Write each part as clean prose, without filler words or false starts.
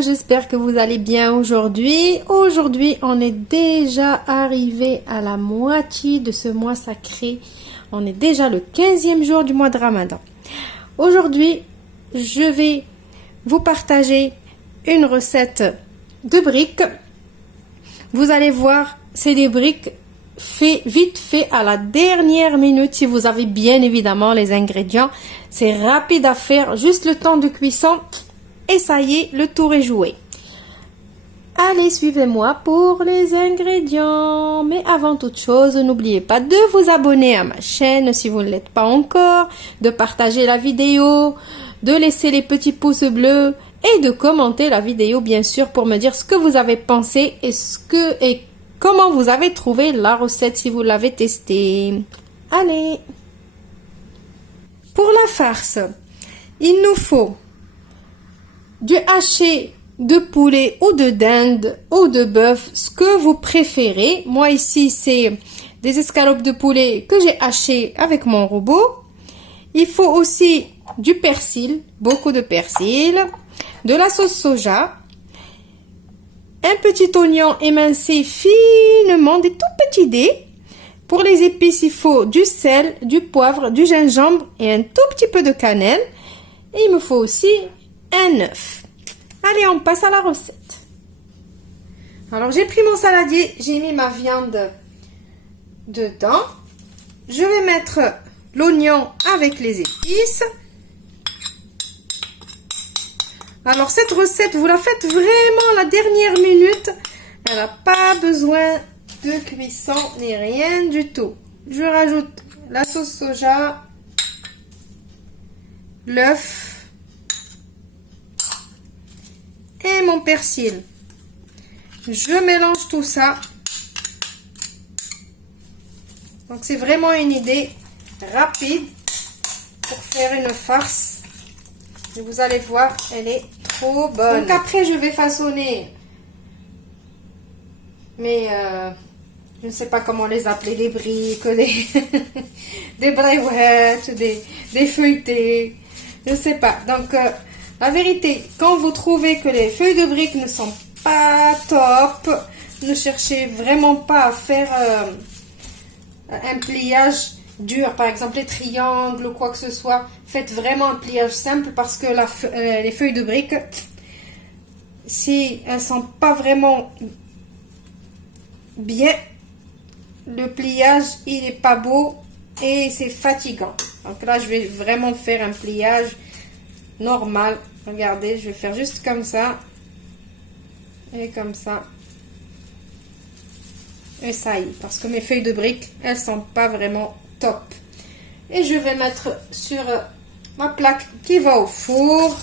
j'espère que vous allez bien aujourd'hui. Aujourd'hui, on est déjà arrivé à la moitié de ce mois sacré. On est déjà le 15e jour du mois de Ramadan. Aujourd'hui, je vais vous partager une recette de briques. Vous allez voir, c'est des briques vite fait à la dernière minute si vous avez bien évidemment les ingrédients. C'est rapide à faire, juste le temps de cuisson. Et ça y est, le tour est joué. Allez, suivez-moi pour les ingrédients. Mais avant toute chose, n'oubliez pas de vous abonner à ma chaîne si vous ne l'êtes pas encore, de partager la vidéo, de laisser les petits pouces bleus et de commenter la vidéo bien sûr pour me dire ce que vous avez pensé et comment vous avez trouvé la recette si vous l'avez testée. Allez. Pour la farce, il nous faut du haché de poulet ou de dinde ou de bœuf, ce que vous préférez. Moi ici, c'est des escalopes de poulet que j'ai hachées avec mon robot. Il faut aussi du persil, beaucoup de persil, de la sauce soja, un petit oignon émincé finement, des tout petits dés. Pour les épices, il faut du sel, du poivre, du gingembre et un tout petit peu de cannelle. Et il me faut aussi un œuf. Allez, on passe à la recette. Alors, j'ai pris mon saladier, j'ai mis ma viande dedans. Je vais mettre l'oignon avec les épices. Alors, cette recette, vous la faites vraiment à la dernière minute. Elle n'a pas besoin de cuisson ni rien du tout. Je rajoute la sauce soja, l'œuf et mon persil. Je mélange tout ça. Donc c'est vraiment une idée rapide pour faire une farce. Et vous allez voir, elle est trop bonne. Donc après je vais façonner mais je ne sais pas comment les appeler, des briques, des brouettes, des feuilletés, je ne sais pas. Donc la vérité, quand vous trouvez que les feuilles de briques ne sont pas top, ne cherchez vraiment pas à faire un pliage dur, par exemple les triangles ou quoi que ce soit. Faites vraiment un pliage simple parce que les feuilles de briques, si elles ne sont pas vraiment bien, le pliage il est pas beau et c'est fatigant. Donc là je vais vraiment faire un pliage normal. Regardez, je vais faire juste comme ça et comme ça et ça y est, parce que mes feuilles de briques elles sont pas vraiment top. Et je vais mettre sur ma plaque qui va au four.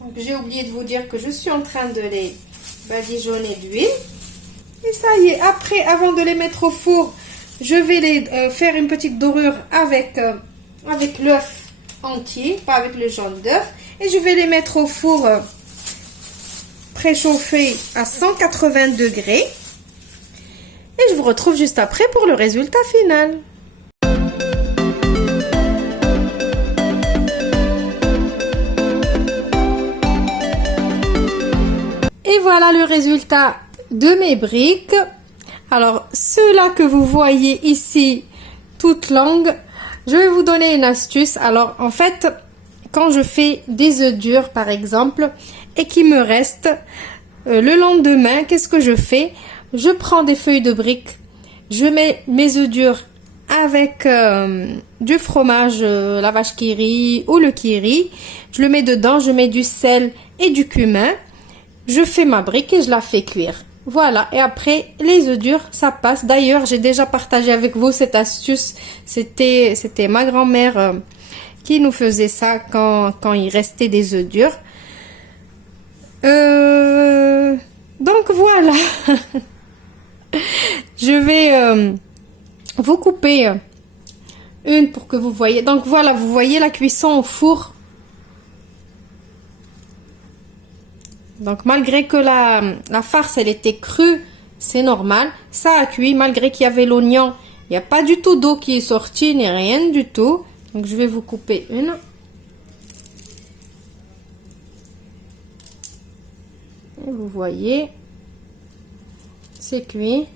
Donc j'ai oublié de vous dire que je suis en train de les badigeonner d'huile. Et ça y est, après, avant de les mettre au four, je vais les faire une petite dorure avec l'œuf entier, pas avec le jaune d'œuf. Et je vais les mettre au four préchauffé à 180 degrés. Et je vous retrouve juste après pour le résultat final. Et voilà le résultat de mes briques. Alors, ceux-là que vous voyez ici, toutes longues, je vais vous donner une astuce. Alors, en fait, quand je fais des œufs durs, par exemple, et qu'il me reste le lendemain, qu'est-ce que je fais? Je prends des feuilles de briques, je mets mes œufs durs avec du fromage, la vache qui rit ou le qui rit. Je le mets dedans, je mets du sel et du cumin. Je fais ma brique et je la fais cuire. Voilà, et après, les œufs durs, ça passe. D'ailleurs, j'ai déjà partagé avec vous cette astuce. C'était ma grand-mère qui nous faisait ça quand il restait des œufs durs. Donc voilà. Je vais vous couper une pour que vous voyez. Donc voilà, vous voyez la cuisson au four. Donc malgré que la farce elle était crue, c'est normal. Ça a cuit malgré qu'il y avait l'oignon. Il n'y a pas du tout d'eau qui est sortie ni rien du tout. Donc je vais vous couper une. Et vous voyez, c'est cuit.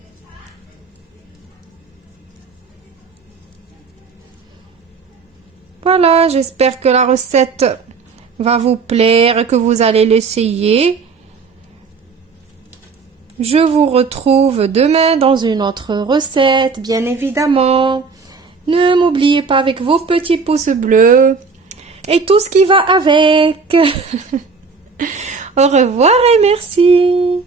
Voilà, j'espère que la recette va vous plaire et que vous allez l'essayer. Je vous retrouve demain dans une autre recette, bien évidemment. Ne m'oubliez pas avec vos petits pouces bleus et tout ce qui va avec. Au revoir et merci.